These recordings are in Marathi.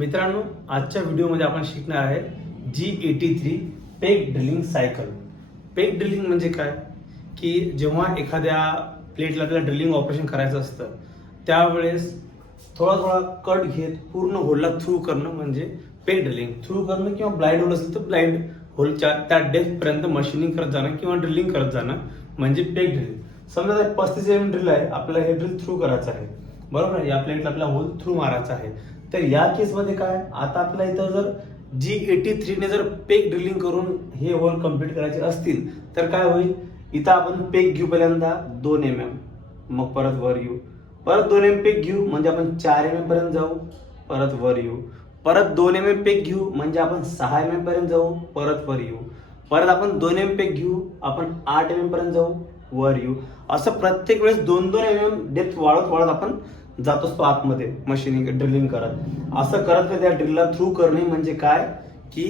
मित्रांनो आजच्या व्हिडिओमध्ये आपण शिकणार आहे G eighty three peck drilling cycle peck drilling म्हणजे काय? की जेव्हा एखाद्या प्लेटला आपल्याला ड्रिलिंग ऑपरेशन करायचं असतं त्यावेळेस थोडा थोडा कट घेत पूर्ण होलला थ्रू करणं म्हणजे पेक ड्रिलिंग थ्रू करणं किंवा ब्लाइंड होल असेल तर ब्लाइंड होलच्या त्या डेप्थपर्यंत मशीनिंग करत जाणं किंवा ड्रिलिंग करत जाणं म्हणजे पेक ड्रिलिंग समजा जर पस्तीस mm एम ड्रिल आहे आपल्याला हे ड्रिल थ्रू करायचं आहे. बरोबर? आहे या प्लेटला आपला होल थ्रू मारायचा आहे. तर या केसमध्ये काय? आता आपल्या इथं जर जी एटी थ्रीने जर पेक ड्रिलिंग करून हे होल कंप्लीट करायचे असतील तर काय होईल? इथं आपण पेक घेऊ पहिल्यांदा दोन एम एम मग परत वर येऊ. परत दोन एम पेक घेऊ म्हणजे आपण चार एम एम पर्यंत जाऊ. परत वर येऊ. परत दोन एम एम पेक घेऊ म्हणजे आपण सहा एम एम पर्यंत जाऊ. परत वर येऊ. परत आपण दोन एम पेक घेऊ आपण आठ एम एम पर्यंत जाऊ. वर येऊ. असं प्रत्येक वेळेस दोन दोन एम एम डेप्थ वाढत वाढत आपण जात असतो आतमध्ये मशीनिंग ड्रिलिंग करत. असं करत त्या ड्रिलला थ्रू करणे म्हणजे काय? की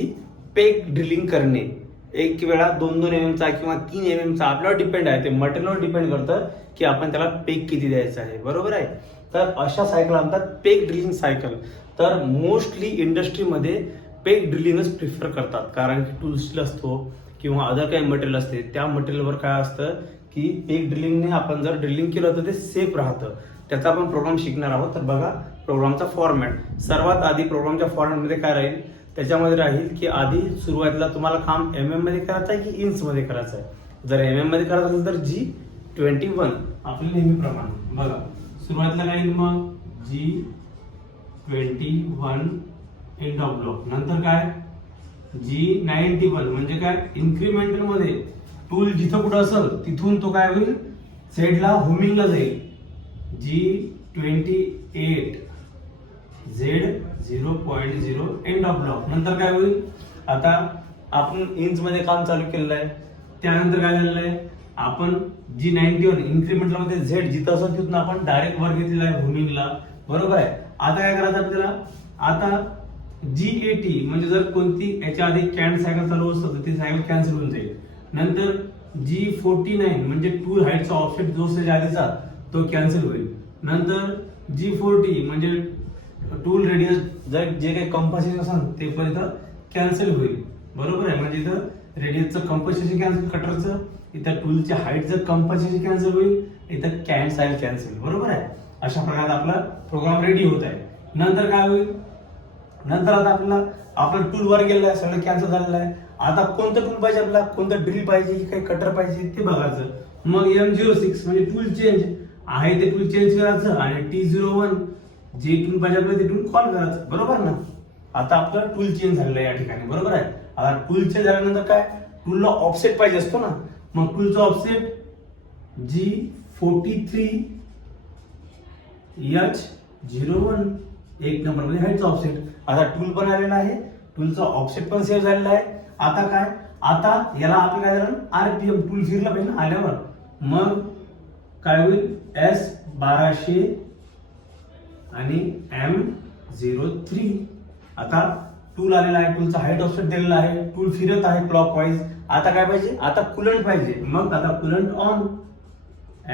पेक ड्रिलिंग करणे. एक वेळा दोन दोन एम एमचा किंवा तीन एम एमचा आपल्यावर डिपेंड आहे. ते मटेरियलवर डिपेंड करतं की आपण त्याला पेक किती द्यायचं आहे. बरोबर आहे? तर अशा सायकल आणतात पेक ड्रिलिंग सायकल तर मोस्टली इंडस्ट्रीमध्ये पेक ड्रिलिंगच प्रिफर करतात. कारण की टूल्स असतो किंवा अदर काही मटेरियल असते. त्या मटेरियलवर काय असतं की पेक ड्रिलिंगने आपण जर ड्रिलिंग केलं तर ते सेफ राहतं. त्याचा आपण प्रोग्राम शिकणार आहोत. तर बघा प्रोग्रामचा फॉर्मॅट सर्वात आधी प्रोग्रामच्या फॉर्मॅटमध्ये काय राहील? त्याच्यामध्ये राहील की आधी सुरुवातीला तुम्हाला काम एम एममध्ये करायचं आहे की इंचमध्ये करायचं आहे? जर एम एममध्ये करायचं असेल तर जी ट्वेंटी वन आपल्या नेहमीप्रमाणे बघा सुरुवातीला राहील मग? G twenty one end of block नंतर काय? जी नाईन्टी वन म्हणजे काय? इन्क्रिमेंटलमध्ये. टूल जिथं कुठं असेल तिथून तो काय होईल? सेटला होमिंगला जाईल. G twenty eight Z zero point zero end of block नंतर काय होईल? आता आपण इंचमध्ये काम चालू केलेलं आहे. त्यानंतर काय झालेलं आहे? आपण जी नाईन्टी वन इन्क्रिमेंटलमध्ये झेड जिथं असं तिथून आपण डायरेक्ट वर घेतलेला आहे भूमिंगला बरोबर आहे? आता काय करायचं आपल्याला? आता जी एटी म्हणजे जर कोणती याच्या आधी कॅन्ड सायकल चालू असतं तर ती सायकल कॅन्सल होऊन जाईल. नंतर जी फोर्टी नाईन म्हणजे टू हाईटचा ऑप्शन जो त्याच्या आधीचा तो कॅन्सल होईल. नंतर जी फोर्टी म्हणजे टूल रेडियस जर जे काही कंपल्सेशन असेल ते पण इथं कॅन्सल होईल. बरोबर आहे? म्हणजे इथं रेडियसचं कंपल्सेशन कॅन्सल कटरचं इथं टूलची हाईटचं कंपल्सेशन कॅन्सल होईल इथं कॅन साईल कॅन्सल बरोबर आहे? अशा प्रकारे आपला प्रोग्राम रेडी होत आहे. नंतर काय होईल? नंतर आता आपल्याला आपलं टूल वर गेलेलं आहे सगळं कॅन्सल झालेलं आहे. आता कोणतं टूल पाहिजे आपल्याला? कोणतं ड्रिल पाहिजे? काही कटर पाहिजे? ते बघायचं. मग एम झिरो सिक्स म्हणजे टूल चेंज आहे ते टूल चेंज करायचं आणि टी झिरो वन जे इथून पाहिजे आपल्याला ते कॉल करायचं. बरोबर ना? आता आपलं टूल चेंज झालेलं आहे या ठिकाणी. बरोबर आहे? आता टूल चेंज झाल्यानंतर काय? टूलला ऑफसेट पाहिजे असतो ना? मग टूलचा offset G forty three H zero one एक नंबर म्हणजे हाईटचा ऑफसेट आता टूल पण आलेला आहे. टूलचा ऑफसेट पण सेव्ह झालेला आहे. आता काय? आता याला आपण काय झालं? आरपीएम टूल फिरला पाहिजे ना आल्यावर. मग काय होईल? एस बाराशे आणि एम झिरो थ्री. आता टूल आलेला आहे टूलचा हाईट ऑफसेट दिलेला आहे टूल फिरत आहे क्लॉक वाईज आता काय पाहिजे? आता कुलंट पाहिजे. मग आता coolant on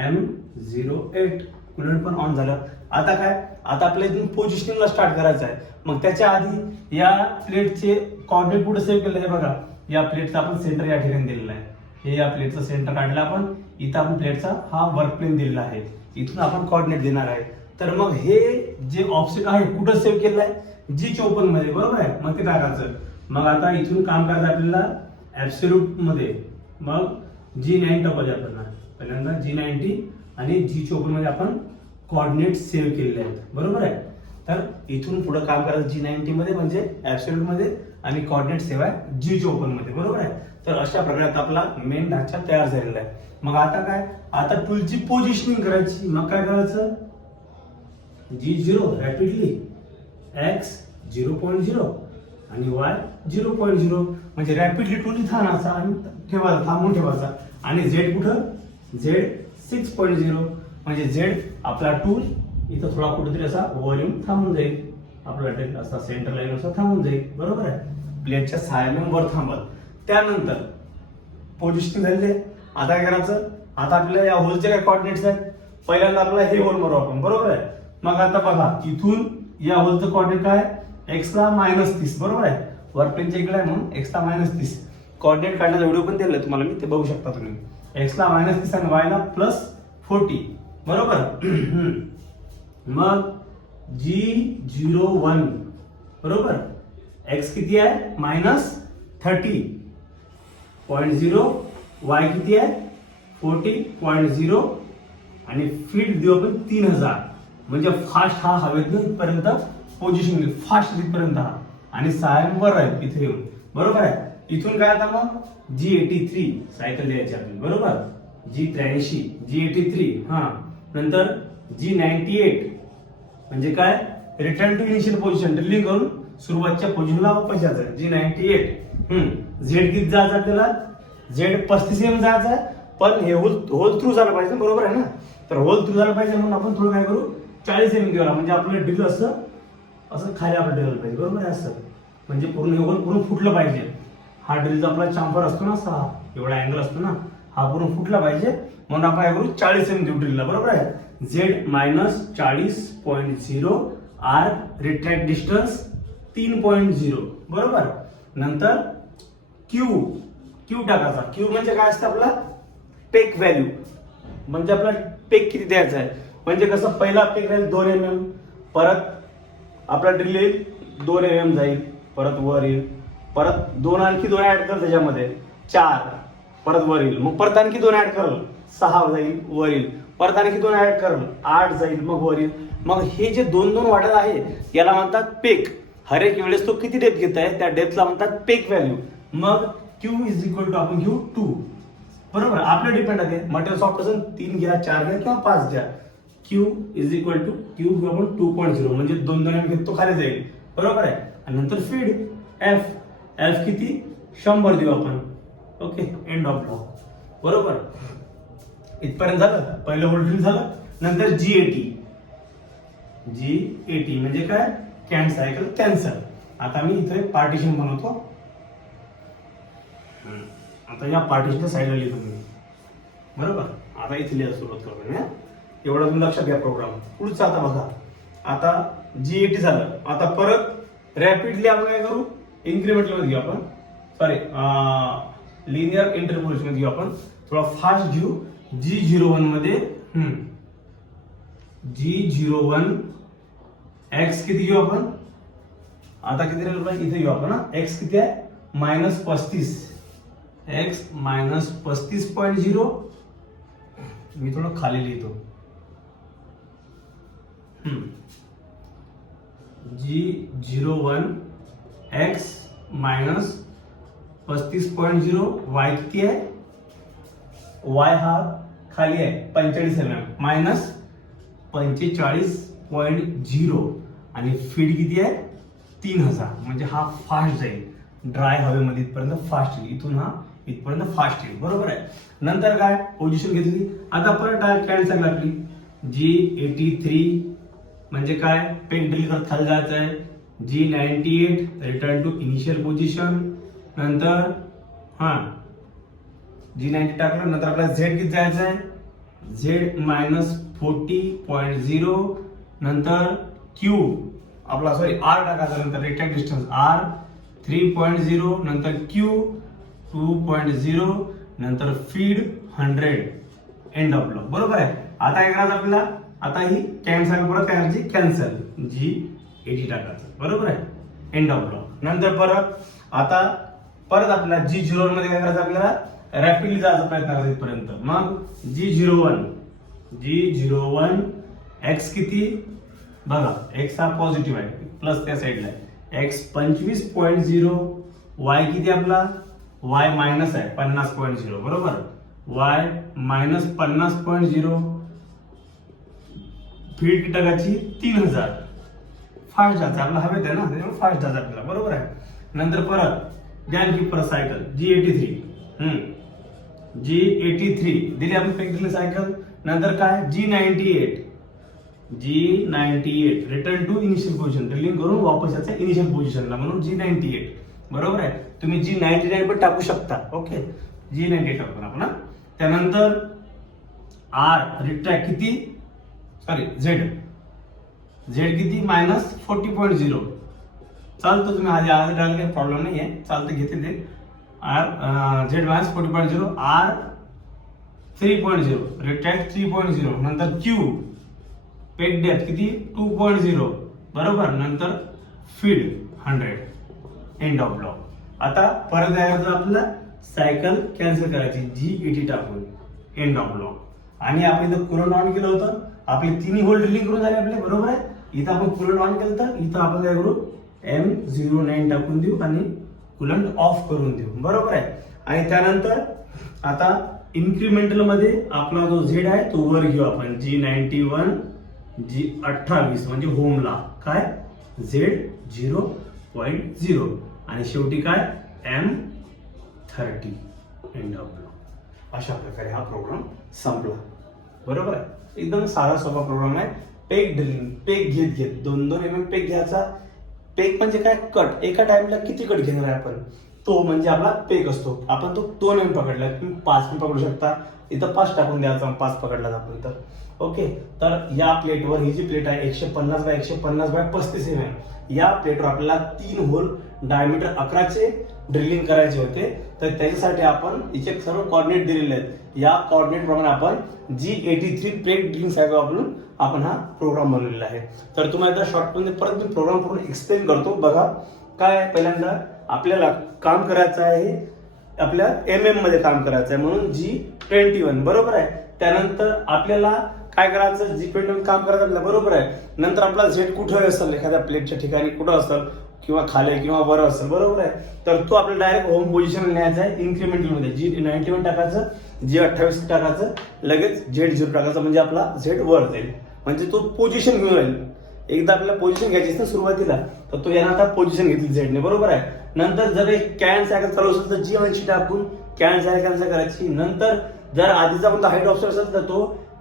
M zero eight coolant पण ऑन झालं. आता काय? आता आपल्या इथून पोझिशनिंगला स्टार्ट करायचं आहे. मग त्याच्या आधी या प्लेटचे कॉर्डिनेट कुठे सेव्ह केलेलं आहे बघा. या प्लेटचा आपण सेंटर या ठिकाणी दिलेला आहे. हे या प्लेटचं सेंटर काढलं आपण. इथं आपण प्लेटचा हा वर्क प्लेन दिलेला आहे. इथून आपण कॉर्डिनेट देणार आहे. तर मग हे जे ऑप्शन आहे कुठं सेव्ह केलेलं आहे? जी चोपनमध्ये बरोबर आहे? मग ते टाकायचं मग आता इथून काम करायचं आपल्याला ऍब्सोल्यूटमध्ये. मग जी नाईन टाकायचे आपल्याला. पहिल्यांदा जी नाईन्टी आणि जी चोपनमध्ये आपण कॉर्डिनेट सेव्ह केलेले आहेत. बरोबर आहे? तर इथून पुढे काम करायचं जी नाईन्टी मध्ये म्हणजे ऍब्सोल्यूटमध्ये. आणि कॉर्डिनेट सेवा आहे जी चोपनमध्ये बरोबर आहे? तर अशा प्रकारे आपला मेन ढाचा तयार झालेला आहे. मग आता काय? आता टूलची पोझिशनिंग करायची. मग काय करायचं? G zero rapidly X zero point zero आणि वाय झिरो पॉईंट झिरो म्हणजे रॅपिडली टूल इथं आणायचा आणि ठेवायचा थांबून ठेवायचा. आणि झेड कुठं? झेड सिक्स पॉईंट झिरो म्हणजे झेड आपला टूल इथं थोडा कुठेतरी असा व्हॉल्यूम थांबून जाईल. आपला असा सेंटर लाईन असा थांबून जाईल. बरोबर आहे? प्लेटच्या सहाय्याने वर थांबल. त्यानंतर पोझिशन झालेली आहे आता काय करायचं? आता आपल्याला या होलचे काय कॉर्डिनेट्स आहेत? पहिल्यांदा आपल्याला हे होल मारू आपण. बरोबर आहे? मग आता बघा इथून या होलचं कॉर्डिनेट काय? एक्सला मायनस तीस. बरोबर आहे? वर्कप्लेनच्या इकडे आहे म्हणून एक्सला मायनस तीस. कॉर्डिनेट काढण्याचा व्हिडिओ पण दिलाय तुम्हाला. मी ते बघू शकता तुम्ही. एक्सला मायनस तीस आणि वायला प्लस फोर्टी बरोबर? मग जी झिरो वन बरोबर? एक्स किती आहे? Minus thirty point zero Y किती आहे? फोर्टी पॉईंट झिरो आणि फीट देऊ आपण तीन हजार. म्हणजे फास्ट हा हवेतून इथपर्यंत पोझिशन फास्ट इथपर्यंत हा. आणि सायम वर आहे इथे येऊन. बरोबर आहे? इथून काय आता मग? जी एटी थ्री सायकल द्यायची आपली. बरोबर? जी त्र्याऐंशी जी एटी थ्री हा. नंतर जी नाईन्टी एट म्हणजे काय? Return to initial position drilling करून सुरुवातच्या पोझिशनला वापस जायचं जी नाईन्टी एट झेड किती जायचं त्याला? झेड पस्तीस एम जायचं आहे पण हे होल होल थ्रू झालं पाहिजे बरोबर आहे ना? तर होल थ्रू झालं पाहिजे म्हणून आपण थोडं काय करू? चाळीस एम घेऊया. म्हणजे आपलं ड्रिल असं असं खाली आपलं ड्रिल पाहिजे. बरोबर आहे असं. म्हणजे पूर्ण हे होल पूर्ण फुटलं पाहिजे. हा ड्रिलचा आपला चांपर असतो ना असा एवढा अँगल असतो ना हा पूर्ण फुटला पाहिजे. म्हणून आपण काय करू? चाळीस एम देऊ ड्रिलला बरोबर आहे? झेड मायनस चाळीस point zero R retract distance तीन पॉईंट झिरो. बरोबर? नंतर क्यू क्यू टाकायचा. क्यू म्हणजे काय असतं आपला? पेक व्हॅल्यू म्हणजे आपला पेक किती द्यायचा आहे? म्हणजे कसं? पहिला पेक राहील दोन एम एम परत आपला ड्रिल येईल दोन एम एम जाईल. परत वर येईल. परत दोन आणखी दोन ऍड कर त्याच्यामध्ये. चार. परत वर येईल. मग परत आणखी दोन ऍड करल सहा जाईल वर येईल. परत आणखी दोन ऍड करल आठ जाईल मग वर येईल. मग हे जे दोन दोन वाटत आहे याला म्हणतात पेक हर एक वेळेस तो किती डेप्थ घेत आहे त्या डेप्थला म्हणतात पेक व्हॅल्यू मग क्यू इज इक्वल टू आपण घेऊ टू बरोबर? आपलं डिपेंड आहे. मटेरियल सॉफ्ट असेल तीन घ्या चार घ्या किंवा पाच घ्या. Q is equal to Q आपण टू पॉईंट झिरो म्हणजे दोन दोन घेत तो खाली जाईल. बरोबर आहे? आणि नंतर फीड एफ एफ किती? शंभर देऊ आपण. ओके एंड ऑफ ब्लॉक बरोबर? इथपर्यंत झालं? पहिलं होल्डिंग झालं. नंतर जी एटी जी एटी म्हणजे काय? कॅन सायकल कॅन्सल आता मी इथे पार्टिशन बनवतो. आता या पार्टिशनच्या साईडला लिहितो मी. बरोबर? आता इथे लिहायला सुरुवात करतो मी. एवढं तुम्ही लक्षात घ्या प्रोग्राम पुढचं आता बघा. आता जी एटी झालं. आता परत रॅपिडली आपण काय करू? इन्क्रीमेंटलमध्ये घेऊ आपण. सॉरी लिनियर इंटरपोलेशन घेऊ आपण. थोडा फास्ट घेऊ. जी झिरो वनमध्ये जी झिरो वन एक्स किती घेऊ आपण? आता किती राहिलं इथे घेऊ आपण एक्स किती आहे? मायनस पस्तीस. एक्स मायनस पस्तीस पॉईंट झिरो मी थोडं खाली लिहितो. G zero one X minus पस्तीस पॉईंट झिरो वाय किती आहे? वाय हा खाली आहे, पंचेचाळीस एम एम. मायनस पंचेचाळीस पॉईंट झिरो आणि फीड किती आहे? तीन हजार. म्हणजे हा फास्ट जाईल. ड्राय हवेमध्ये इथपर्यंत फास्ट येईल. इथून हा इथपर्यंत फास्ट येईल. बरोबर आहे? नंतर काय? पोझिशन घेतली आता परत डाय कॅन्सल लागली जी एटी थ्री म्हणजे काय? पेन ड्रिल करत खाली जायचं आहे. G ninety eight return to initial position नंतर हां. जी नाईन्टी टाकलं. नंतर आपल्याला झेड किती जायचं आहे? Z minus forty point zero नंतर क्यू आपला सॉरी आर टाकायचा नंतर retract distance R three point zero नंतर क्यू टू पॉईंट झिरो नंतर फीड हंड्रेड एंड ऑफ बरोबर आहे? आता काय करायचं आपल्याला? आता ही कॅन्सल परत काय करायची? कॅन्सल जी एटी टाकायचं. बरोबर आहे? एंड ऑफ ब्लॉक नंतर परत आता परत आपल्याला जी झिरो मध्ये काय करायचं आपल्याला? रॅपिडली जायचा प्रयत्न करायचा इथपर्यंत. मग G zero one G zero one X किती? बघा एक्स हा पॉझिटिव्ह आहे. प्लस त्या साईडला आहे. एक्स पंचवीस पॉईंट झिरो वाय किती आपला? वाय मायनस आहे पन्नास पॉईंट झिरो बरोबर? वाय मायनस पन्नास पॉईंट झिरो फीड कीटकाची तीन हजार. फास्ट जायचं आपला हवेत आहे ना त्याच्यामुळे फास्ट जायचं आपल्याला बरोबर आहे? नंतर परत द्या आणखी परत cycle G eighty three G eighty three दिली आपण पेक्टिल सायकल नंतर काय? G ninety eight G ninety eight return to initial position drilling करून वापस याचा इनिशियल पोझिशनला म्हणून जी नाईन्टी एट बरोबर आहे? तुम्ही जी नाईन्टी नाईन पण टाकू शकता. ओके जी नाईन्टी एट टाकू आपण त्यानंतर आर रिट्रॅक किती? सॉरी झेड झेड किती? मायनस फोर्टी पॉईंट झिरो चालतं तुम्ही आधी आधी टाकलं काही प्रॉब्लेम नाही आहे चालतं घेते ते. R Z minus forty point zero R three point zero retract three point zero नंतर क्यू पेट डेप्थ किती? टू पॉईंट झिरो बरोबर? नंतर feed hundred end of block आता परत जायचं करायचं सायकल कॅन्सल करायची जी एटी टाकून. एंड ऑफ ब्लॉक आणि आपण इथं कुरण ऑन केलं होतं. आपले तिन्ही होल्ड ड्रिलिंग करून झाले आपले बरोबर आहे? इथं आपण कुलंट ऑन केलं तर इथं आपण काय करू? एम झिरो नाईन टाकून देऊ आणि कुलंट ऑफ करून देऊ. बरोबर आहे? आणि त्यानंतर आता इन्क्रिमेंटलमध्ये आपला जो झेड आहे तो वर घेऊ आपण. जी नाईन्टी वन जी अठ्ठावीस म्हणजे होमला काय? Z zero point zero. आणि शेवटी काय? M thirty. End of block अशा प्रकारे हा प्रोग्राम संपला. बरोबर? आहे एकदम साधा सोपा प्रोग्राम आहे. पेक ड्रिलिंग पेक घेत घेत. दोन दोन एम एम पेक घ्यायचा. पेक म्हणजे काय? कट एका टाइमला किती कट घेणार आहे आपण? तो म्हणजे आपला पेक असतो. आपण तो दोन एम पकडला. तुम्ही पाच एम पकडू शकता. इथं पाच टाकून द्यायचा. पाच पकडला आपण तर. ओके तर या प्लेटवर ही जी प्लेट आहे एकशे पन्नास बाय एकशे पन्नास बाय पस्तीस एम एम या प्लेटवर आपल्याला तीन होल डायमीटर अकराचे ड्रिलिंग करायचे होते. तर त्याच्यासाठी आपण इथे सर्व कॉर्डिनेट दिलेले आहेत. या कॉर्डिनेट प्रमाणे आपण G eighty three plate drilling साहेब वापरून आपण हा प्रोग्राम बनवलेला आहे. तर तुम्हाला एकदा शॉर्टमध्ये परत मी प्रोग्राम करून एक्सप्लेन करतो. बघा काय पहिल्यांदा आपल्याला काम करायचं आहे आपल्या एम एममध्ये काम करायचं आहे. म्हणून जी ट्वेंटी वन बरोबर आहे? त्यानंतर आपल्याला काय करायचं? जी काम करायचं आपल्याला बरोबर आहे. नंतर आपला झेड कुठं असेल? एखाद्या प्लेटच्या ठिकाणी कुठं असेल? किंवा खाली किंवा वर असेल? बरोबर आहे. तर तो आपल्याला डायरेक्ट होम पोझिशन न्यायचा आहे इन्क्रिमेंटलमध्ये. जी नाईन्टी वन टाकायचं जी अठ्ठावीस टाकायचं लगेच झेड झिरो टाकायचं म्हणजे आपला झेड वर जाईल. म्हणजे तो पोझिशन घेऊन राहील. एकदा आपल्याला पोझिशन घ्यायची असते ना सुरुवातीला तर तो यानं आता पोझिशन घेतली झेडने बरोबर आहे? नंतर जर एक कॅन सायकल चालू असेल तर जी ऐंशी टाकून कॅन सायकल कॅन्सल करायची. नंतर जर आधीचा कोणता हाईट ऑप्शन असेल तर तो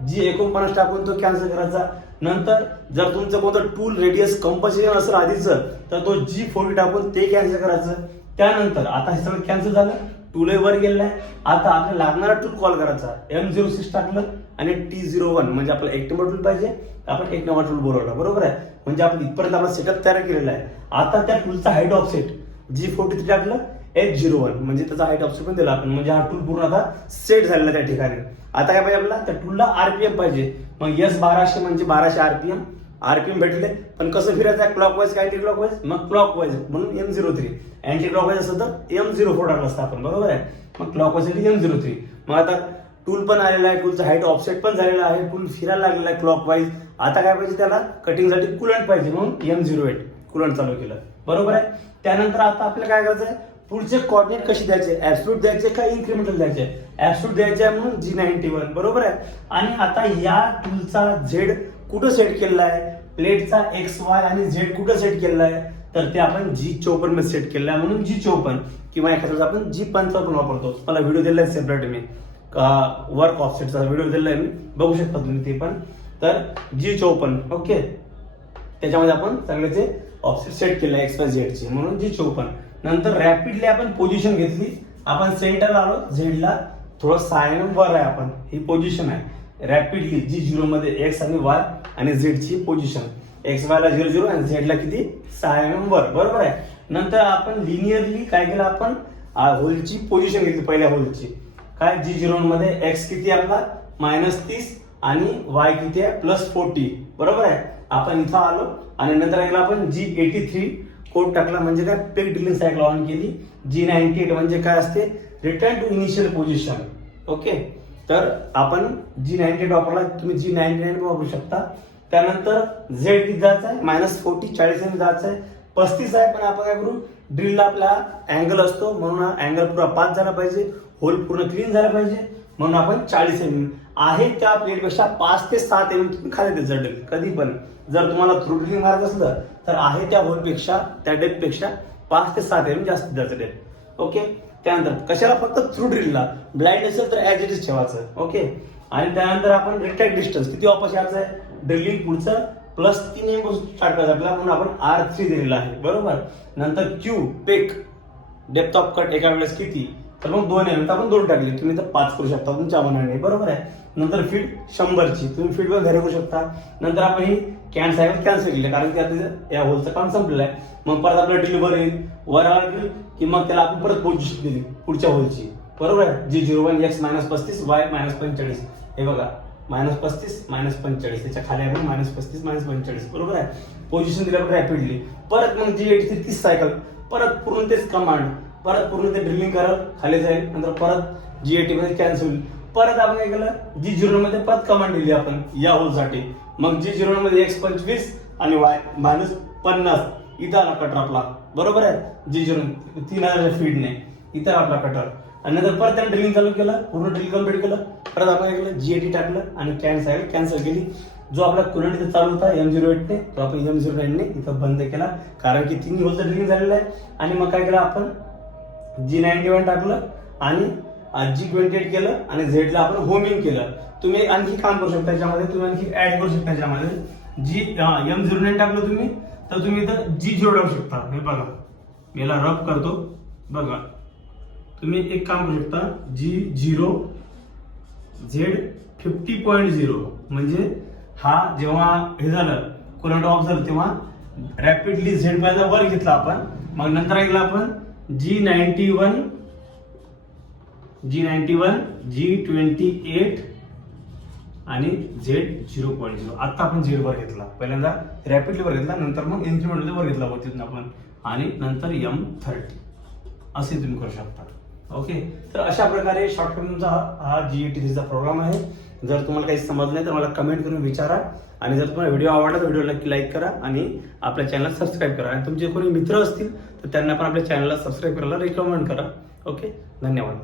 जी एकोणपन्नास टाकून तो कॅन्सल करायचा. नंतर जर तुमचं कोणतं टूल रेडियस कंपल्सरी असेल आधीचं तर तो जी फोर्टी टाकून ते कॅन्सल करायचं. त्यानंतर आता हे सगळं कॅन्सल झालं. टूल वर गेलेलं आहे. आता आपल्याला लागणारा टूल कॉल करायचा. एम झिरो सिक्स टाकलं आणि टी झिरो वन म्हणजे आपलं एक नंबर टूल पाहिजे. आपण एक नंबर टूल बोलवला. बरोबर आहे? म्हणजे आपण इथपर्यंत आपला सेटअप तयार केलेला आहे. आता त्या टूलचा height offset G forty three टाकलं एच झिरो वन म्हणजे त्याचा हाईट ऑप्शन पण दिला आपण. म्हणजे हा टूल पूर्ण आता सेट झालेला आहे त्या ठिकाणी. आता काय पाहिजे आपल्याला? त्या टूलला आरपीएम पाहिजे. मग एस बाराशे म्हणजे बाराशे आरपीएम आरपीएम भेटले पण कसं फिरायचं? आहे क्लॉक वाईज काय क्लॉक वाईज मग क्लॉक वाईज म्हणून M zero three anticlockwise असतं तर एम झिरो फोर टाकलं असतं आपण. बरोबर आहे? मग clockwise M zero three मग आता टूल पण आलेला आहे टूलचा हाईट ऑफसेट पण झालेला आहे टूल फिरायला लागलेला आहे क्लॉक वाईज आता काय पाहिजे त्याला? कटिंगसाठी कुलंट पाहिजे म्हणून एम झिरो एट कुलंट चालू केलं. बरोबर आहे? त्यानंतर आता आपल्याला काय करायचं आहे पुढचे कॉर्डिनेट कसे द्यायचे? ऍब्सोल्यूट द्यायचे का इन्क्रिमेंटल द्यायचे? ऍब्सोल्यूट द्यायचे आहे म्हणून जी नाईन्टी वन बरोबर आहे? आणि आता या टूलचा झेड कुठं सेट केलेला आहे? प्लेटचा एक्स वाय आणि झेड कुठं सेट केलेला आहे? तर ते आपण जी चोपन्नमध्ये सेट केलेलं आहे. म्हणून जी चोपन्न किंवा एखाद्या आपण जी पंचावन्न पण वापरतो. मला व्हिडिओ दिला आहे सेपरेट मी. वर्क ऑफसेटचा व्हिडिओ दिला आहे मी. बघू शकता तुम्ही ते पण. तर जी चोपन ओके त्याच्यामध्ये आपण सगळ्याचे ऑफसेट सेट केले एक्स वाय झेडचे म्हणून जी चोपन नंतर रॅपिडली आपण पोझिशन घेतली. आपण सेंटर आलो. झेडला थोडं सायन वर आहे आपण. ही पोझिशन आहे. रॅपिडली जी झिरो मध्ये एक्स आणि वाय आणि झेडची पोझिशन एक्स वायला झिरो झिरो आणि झेडला किती? सायन वर. बरोबर आहे. नंतर आपण लिनियरली काय केलं आपण? होलची पोझिशन घेतली पहिल्या होलची काय? जी झिरो मध्ये एक्स किती आपला मायनस तीस आणि वाय किती आहे? प्लस फोर्टी बरोबर आहे? आपण इथं आलो आणि नंतर ऐकलं आपण जी एटी थ्री कोड टाकला. म्हणजे काय? पेक डिलिंग सायकल ऑन केली. जी नाईन्टी एट म्हणजे काय असते? Return to initial position okay तर आपण जी नाईन्टी एट वापरला. तुम्ही जी नाईन्टी नाईन वापरू शकता. त्यानंतर झेड किती जायचं आहे मायनस फोर्टी चाळीस एम जायचं आहे पस्तीस आहे पण आपण काय करू? ड्रिलला आपला अँगल असतो. म्हणून अँगल पुरा पाच झाला पाहिजे. होल पूर्ण क्लीन झाला पाहिजे. म्हणून आपण चाळीस एम आहे त्या प्लेटपेक्षा पाच ते सात एम तुम्ही खाली देत ड्रिल कधी पण. जर तुम्हाला थ्रू ड्रिलिंग मारायचं असलं तर आहे त्या होलपेक्षा त्या डेपपेक्षा पाच ते सात एम जास्त द्यायचं डेप ओके? त्यानंतर कशाला फक्त थ्रू ड्रिलला ब्लाइंड असेल तर ऍज इट इज ठेवायचं. ओके? आणि त्यानंतर आपण रिटॅक डिस्टन्स किती वापस यायचं आहे ड्रिलिंग पुढचं प्लस तीन एम स्टार्ट करायचं आपल्याला. म्हणून आपण आर थ्री दिलेला आहे. बरोबर? नंतर Q peck depth of cut एका वेळेस किती? तर मग दोन आहे तर आपण दोन टाकले. तुम्ही तर पाच करू शकता तुमच्या मनाने बरोबर आहे? नंतर फीड शंभरची. तुम्ही फीटवर घरी करू शकता. नंतर आपण ही कॅन्स सायकल कॅन्सल केली. कारण की आता या होलचं काम संपलेलं आहे. मग परत आपलं डिलिव्हर येईल. वर आली की मग त्याला आपण परत पोझिशन दिली. पुढच्या होलची बरोबर आहे? G zero one X minus पस्तीस वाय मायनस पंचेचाळीस. हे बघा. मायनस पस्तीस मायनस पंचेचाळीस. त्याच्याखाली आपण मायनस पस्तीस मायनस पंचेचाळीस. बरोबर आहे? पोझिशन दिल्यावर रॅपिडली परत मग जी एटी तीस सायकल परत पूर्ण तेच कमांड परत पूर्ण ते ड्रिलिंग करत खाली जाईल नंतर परत जी एटी मध्ये कॅन्सल होईल. परत आपण काय केलं? जी झिरो मध्ये परत कमांड दिली आपण या होलसाठी मग जी झिरो मध्ये एक्स पंचवीस आणि वाय मायनस पन्नास. इथं आला कटर आपला. बरोबर आहे? जी झिरो तीन हजारच्या फीडने इथं आपला कटर आणि नंतर परत त्यानं ड्रिलिंग चालू केलं पूर्ण ड्रिल कंप्लीट केलं. परत आपण काय केलं? जीएटी टाकलं आणि कॅन कॅन्सल केली. जो आपला कुलंट इथं चालू होता एम झिरो एटने तो आपण एम झिरो नाईनने इथं बंद केला. कारण की तिन्ही होलचं ड्रिलिंग झालेलं आहे. आणि मग काय केलं आपण? जी नाईन्टी वन टाकलं आणि जी ट्वेंटी एट केलं आणि झेडला आपण होमिंग केलं. तुम्ही आणखी काम करू शकता याच्यामध्ये तुम्ही आणखी ऍड करू शकता याच्यामध्ये जी एम झिरो नाईन टाकलं तुम्ही तर तुम्ही इथं जी झिरो टाकू शकता. हे बघा मी याला रब करतो. बघा तुम्ही एक काम करू शकता. G zero Z fifty point zero म्हणजे हा जेव्हा हे झालं कुलंट ऑफ झालं तेव्हा रॅपिडली झेड पायचा वर घेतला आपण. मग नंतर ऐकलं आपण G ninety one G ninety one G twenty eight आणि झेड झिरो पॉईंट झिरो आत्ता आपण झेड वर घेतला. पहिल्यांदा रॅपिडली वर घेतला नंतर मग इन्क्रीमेंट वर घेतला होती आपण. आणि नंतर एम थर्टी असे तुम्ही करू शकता. ओके? तर अशा प्रकारे शॉर्ट टर्मचा हा जी ए टी सीचा प्रोग्राम आहे. जर तुम्हाला काही समजलं नाही तर मला कमेंट करून विचारा. आणि जर तुम्हाला व्हिडिओ आवडला तर व्हिडिओ नक्की लाईक करा आणि आपल्या चॅनलला सबस्क्राईब करा. आणि तुमचे कोणी मित्र असतील तर त्यांना पण आपल्या चॅनलला सबस्क्राईब करायला रिकमेंड करा. ओके धन्यवाद.